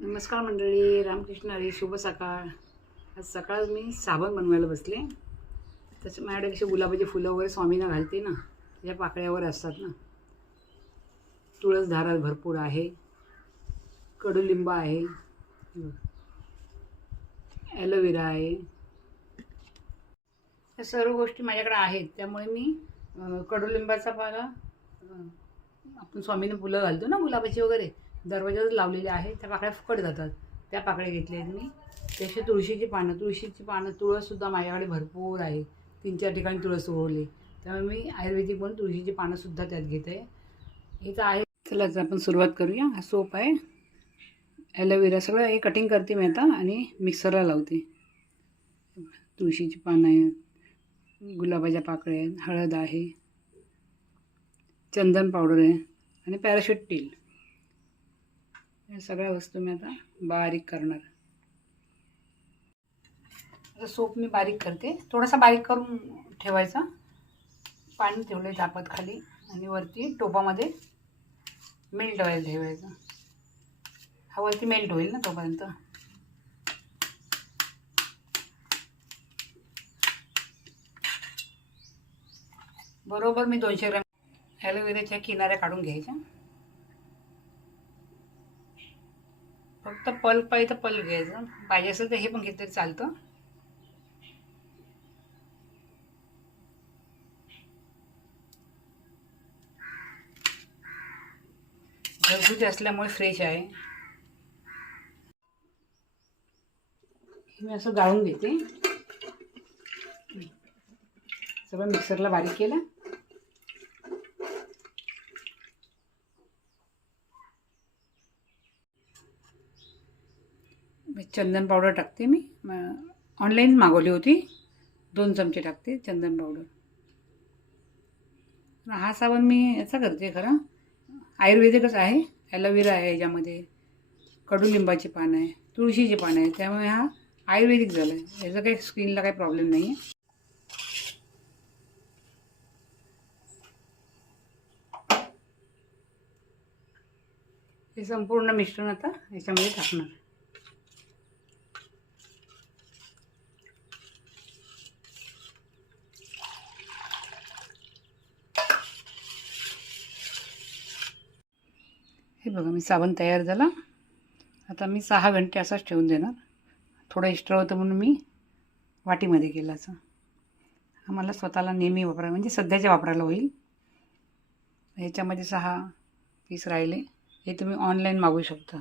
नमस्कार मंडळी, रामकृष्ण हरी, शुभ सकाळ. आज सकाळ मी साबण बनवायला बसले. त्याच्या माझ्याकडे कशी गुलाबाची फुलं वगैरे स्वामींना घालते ना, त्याच्या पाकळ्यावर असतात ना. तुळस धारा भरपूर आहे, कडुलिंब आहे, ॲलोवेरा आहे. या सर्व गोष्टी माझ्याकडे आहेत. त्यामुळे मी कडुलिंबाचा पाला आपण स्वामींना फुलं घालतो ना गुलाबाची वगैरे, दरवाजावर लावलेले आहे. त्या पाकळ्या फुकट जातात, त्या पाकळ्या घेतल्या आहेत मी. त्याशी तुळशीची पानं तुळससुद्धा माझ्याकडे भरपूर आहे. 3-4 ठिकाणी तुळस उगवली, त्यामुळे मी आयुर्वेदिक पण तुळशीची पानंसुद्धा त्यात घेते. इथं आहे. चला आता आपण सुरुवात करूया. हा सोप आहे, ॲलोवेरा सगळं हे कटिंग करते मी आता आणि मिक्सरला लावते. तुळशीची पानं आहेत, गुलाबाच्या पाकळ्या आहेत, हळद आहे, चंदन पावडर आहे आणि पॅराशूट तेल. या सगळ्या वस्तू मी आता बारीक करणार. आता सोप मी बारीक करते, थोडासा बारीक करून ठेवायचा. पाणी ठेवलं तापत खाली आणि वरती टोपामध्ये मेल्ट व्हायला ठेवायचं. हा वरती मेल्ट होईल ना तोपर्यंत. बरोबर मी 200 ग्रॅम ॲलोवेराच्या किनाऱ्या काढून घ्यायच्या. फक्त पल्प पाहिजे तर पल्प घ्यायचं, पाहिजे असेल तर हे पण घेतलं चालतं. घरगुती असल्यामुळे फ्रेश आहे. हे मी असं गाळून घेते. सगळं मिक्सरला बारीक केलं. चंदन पावडर टाकते मी, ऑनलाईन मागवली होती. 2 चमचे टाकते चंदन पावडर. हा साबण मी याचा करते, खरं आयुर्वेदिकच आहे. ॲलोवेरा आहे याच्यामध्ये, कडुलिंबाची पानं आहे, तुळशीची पानं आहे, त्यामुळे हा आयुर्वेदिक झाला आहे. याचा काही स्किनला काही प्रॉब्लेम नाही आहे. हे संपूर्ण मिश्रण आता याच्यामध्ये टाकणार. हे बघा, मी साबण तयार झाला. आता मी 6 घंटे असाच ठेवून देणार. थोडं एक्स्ट्रा होतं म्हणून मी वाटीमध्ये केलं असं. हा मला स्वतःला नेहमी वापरायला, म्हणजे सध्याच्या वापरायला होईल. ह्याच्यामध्ये 6 पीस राहिले. हे तुम्ही ऑनलाईन मागवू शकता.